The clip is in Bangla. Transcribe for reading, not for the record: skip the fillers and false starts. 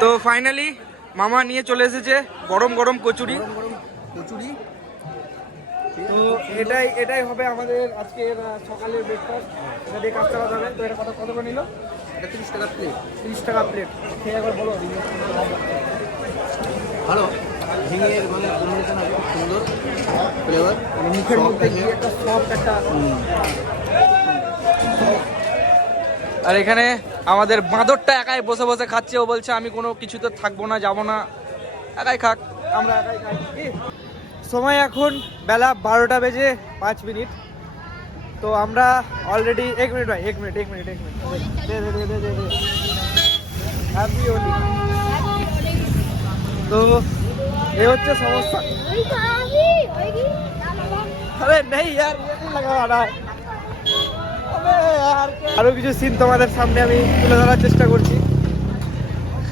তো ফাইনালি মামা নিয়ে চলে এসেছে গরম গরম কচুরি। তো এটাই হবে আমাদের আজকের সকালের ব্রেকফাস্ট। এটা দিয়ে কাজ চালাতে হবে। তো এটা কত করে নিল? এটা 30 টাকা প্লেট। 30 টাকা প্লেট। খেয়ে একবার বলো। ভালো, ঝিঙের মানে কম্বিনেশন আছে, খুব সুন্দর ফ্লেভার, মানে মুখের মধ্যে গিয়ে একটা সফট একটা। আর এখানে আমাদের বাঁদরটা একাই বসে বসে খাচ্ছে। ও বলছে আমি কোনো কিছুতে থাকবো না, যাবো না, একাই খাক, আমরা একাই খাই। সময় এখন বেলা 12টা বেজে 5 মিনিট। তো আমরা অলরেডি 1 মিনিট ভাই, 1 মিনিট দে হ্যাপি হোলি। তো এ হচ্ছে সমস্যা। আরে নেই यार, ये नहीं लगा रहा है। আরো কিছু সিন তোমাদের সামনে আমি তুলে ধরার চেষ্টা করছি।